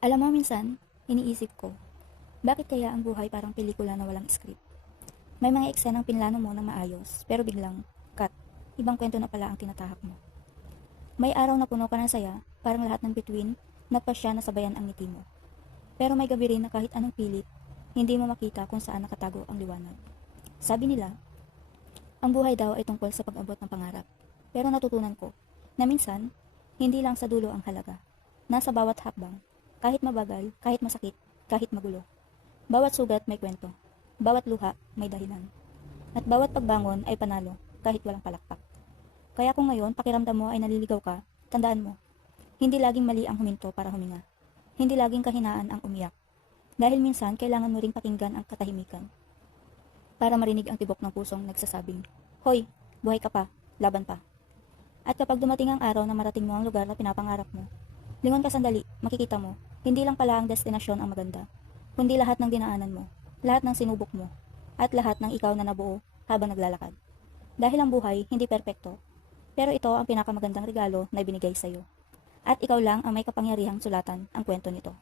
Alam mo minsan, iniisip ko, bakit kaya ang buhay parang pelikula na walang script? May mga eksenang pinlano mo ng maayos, pero biglang, cut, ibang kwento na pala ang tinatahak mo. May araw na puno ka ng saya, parang lahat ng bituin, nagpasya na sabayan ang ngiti mo. Pero may gabi rin na kahit anong pilit, hindi mo makita kung saan nakatago ang liwanag. Sabi nila, ang buhay daw ay tungkol sa pag-abot ng pangarap. Pero natutunan ko, na minsan, hindi lang sa dulo ang halaga. Nasa bawat hakbang, kahit mabagal, kahit masakit, kahit magulo. Bawat sugat may kwento, bawat luha may dahilan. At bawat pagbangon ay panalo, kahit walang palakpak. Kaya kung ngayon pakiramdam mo ay naliligaw ka, tandaan mo, hindi laging mali ang huminto para huminga. Hindi laging kahinaan ang umiyak. Dahil minsan kailangan mo ring pakinggan ang katahimikan para marinig ang tibok ng pusong nagsasabing, Hoy, buhay ka pa, laban pa. At kapag dumating ang araw na marating mo ang lugar na pinapangarap mo, lingon ka sandali, makikita mo, hindi lang pala ang destinasyon ang maganda, kundi lahat ng dinaanan mo, lahat ng sinubok mo, at lahat ng ikaw na nabuo habang naglalakad. Dahil ang buhay hindi perpekto, pero ito ang pinakamagandang regalo na ibinigay sa iyo. At ikaw lang ang may kapangyarihang sulatan ang kwento nito.